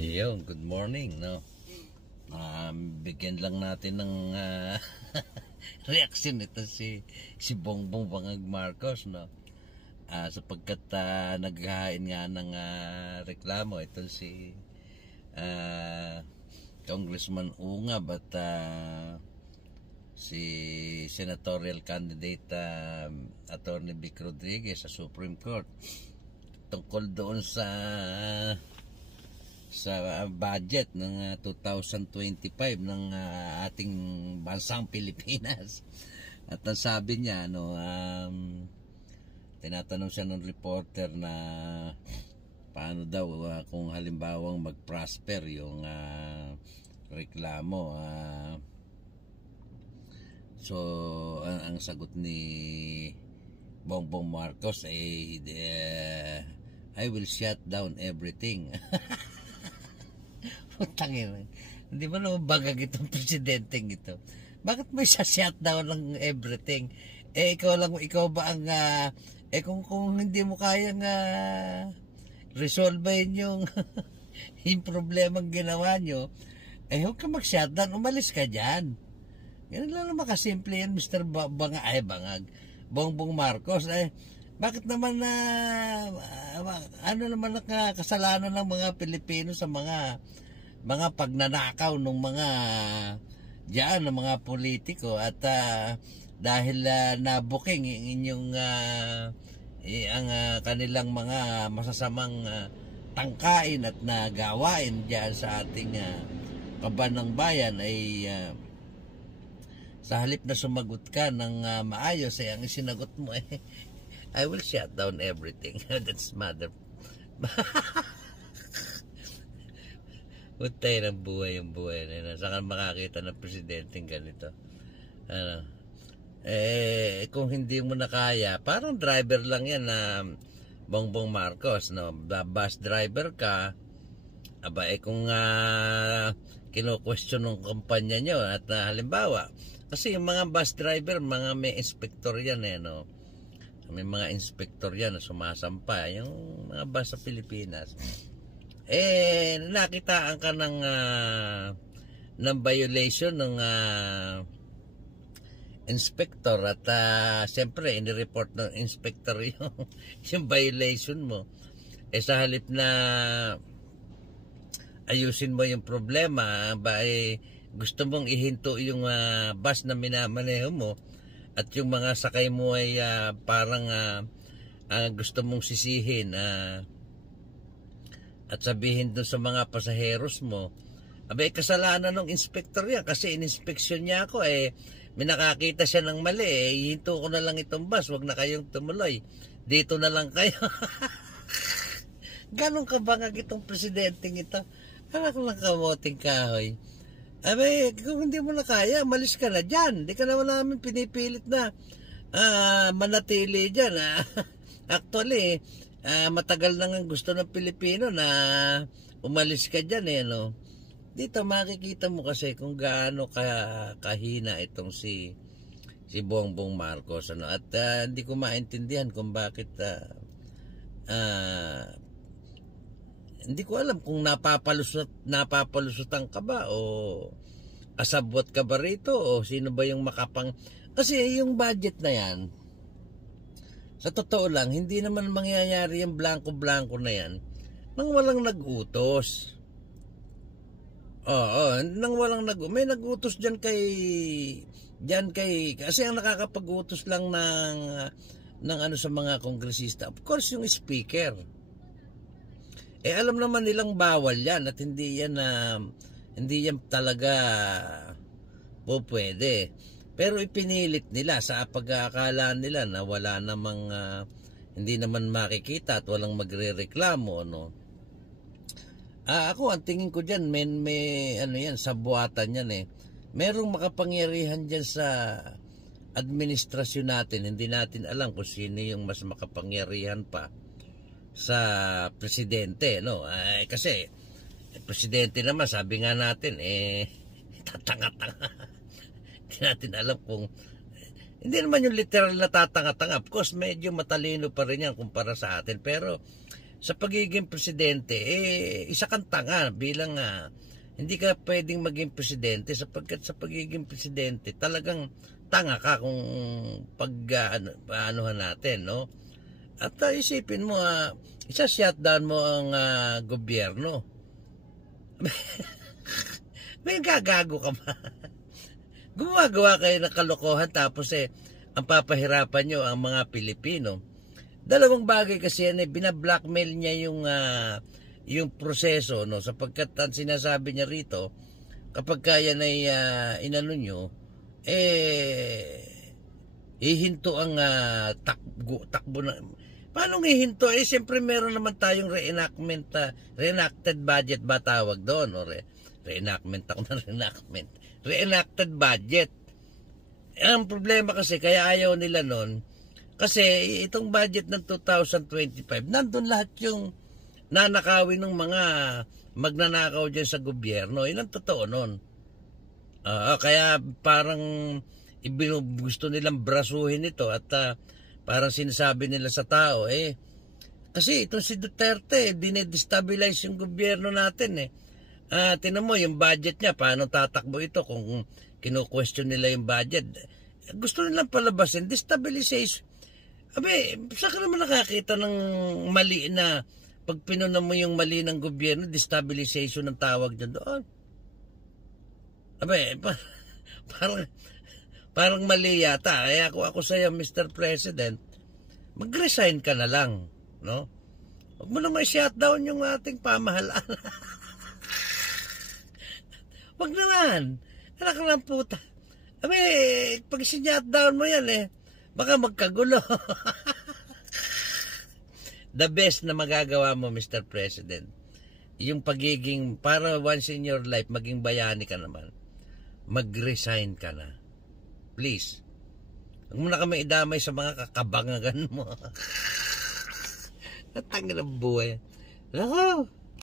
Yo, good morning, no. Bigyan lang natin ng reaction ito si Bongbong Marcos, no. Sapagkat naghahain nga ng reklamo ito si Congressman Ungab at si senatorial candidate Attorney Vic Rodriguez sa Supreme Court tungkol doon sa budget ng 2025 ng ating bansang Pilipinas. At ang sabi niya, tinatanong siya ng reporter na paano daw kung halimbawang mag-prosper yung reklamo. So ang sagot ni Bongbong Marcos ay I will shut down everything. Tangin, hindi mo naman bagag itong presidenteng ito. Bakit may shutdown ng everything? Ikaw ba ang kung hindi mo kayang resolvein yung yung problemang ginawa nyo, huwag ka mag-shutdown, umalis ka dyan. Ganun lang naman kasimple yan, Mr. Bongbong Marcos. Bakit naman ano naman ang kasalanan ng mga Pilipino sa mga pagnanakaw ng mga diyan ng mga politiko at dahil nabuking inyong ang kanilang mga masasamang tangkain at nagawain diyan sa ating kaban ng bayan ay sa halip na sumagot ka ng maayos ang sinagot mo I will shut down everything. That's mother. Utay ng buhay yung buhay na saka makakita ng presidenteng ganito. Kung hindi mo na kaya, parang driver lang yan na Bongbong Marcos, no? Bus driver ka, kung kino-question ng kumpanya nyo at halimbawa, kasi yung mga bus driver, mga may inspector yan no? May mga inspector yan na sumasampa, yung mga bus sa Pilipinas. Nakitaan ka ng violation ng inspector at siyempre inireport ng inspector yung violation mo. Sa halip na ayusin mo yung problema, gusto mong ihinto yung bus na minamaneho mo at yung mga sakay mo ay parang gusto mong sisihin at sabihin doon sa mga pasaheros mo, kasalanan ng inspector yan kasi in-inspection niya ako may nakakita siya ng mali ihinto ko na lang itong bus, wag na kayong tumuloy, dito na lang kayo. Ganong kabangag itong presidenteng ito, anak lang kamoting kahoy. Kung hindi mo na kaya, malis ka na dyan, di ka naman namin pinipilit na manatili dyan. Actually matagal na nga gusto ng Pilipino na umalis ka dyan no? Dito makikita mo kasi kung gaano kahina itong si Bongbong Marcos at hindi ko maintindihan kung bakit hindi ko alam kung napapalusutan ka ba o kasabwat ka ba rito o sino ba yung kasi yung budget na yan, sa totoo lang, hindi naman mangyayari yung blanco-blanco na yan nang walang nag-utos. Nang walang may nag-utos dyan kay kasi ang nakakapag-utos lang ng sa mga kongresista, of course, yung speaker. Alam naman nilang bawal yan at hindi yan talaga pwede. Pero ipinilit nila sa pag-aakala nila na wala namang hindi naman makikita at walang magrereklamo, no? Ako ang tingin ko diyan may yan sa buhatan yan Merong makapangyarihan diyan sa administrasyon natin. Hindi natin alam kung sino yung mas makapangyarihan pa sa presidente, no? Kasi presidente naman, sabi nga natin tatanga-tanga. Hindi natin alam kung hindi naman yung literal na tatanga-tanga. Of course, medyo matalino pa rin yan kumpara sa atin. Pero sa pagiging presidente, isa kang tanga bilang hindi ka pwedeng maging presidente sapagkat sa pagiging presidente talagang tanga ka kung pag-anuhan natin, no? At isipin mo, isa-shutdown mo ang gobyerno. May gagago ka ba? Gumagawa kayo ng kalokohan tapos ang papahirapan nyo ang mga Pilipino. Dalawang bagay kasi yan, binablockmail niya yung proseso, no, sapagkat ang sinasabi niya rito, kapag kaya na inano nyo, hihinto ang takbo na. Paano hihinto? Siyempre meron naman tayong reenacted budget ba tawag doon? O reenactment ako na reenactment. Reenacted budget. Ang problema kasi, kaya ayaw nila nun, kasi itong budget ng 2025, nandun lahat yung nanakawin ng mga magnanakaw dyan sa gobyerno. Yun ang totoo nun. Kaya parang gusto nilang brasuhin ito at parang sinasabi nila sa tao, kasi itong si Duterte, dinedestabilize yung gobyerno natin. Tinan mo, yung budget niya, paano tatakbo ito kung kinu-question nila yung budget. Gusto nilang palabasin, destabilization. Saan ka naman nakakita ng mali na pag pinunan mo yung mali ng gobyerno, destabilization ang tawag niya doon? Parang mali yata. Kaya ako sa'yo, Mr. President, mag-resign ka na lang, no? Huwag mo naman shutdown yung ating pamahalaan. Huwag naman. Anak ka lang puta. Pag shutdown mo yan, baka magkagulo. The best na magagawa mo, Mr. President, yung pagiging, para once in your life, maging bayani ka naman, mag-resign ka na. Please. Huwag mo na kami idamay sa mga kakabangagan mo. Natanggal ang buhay. Nako.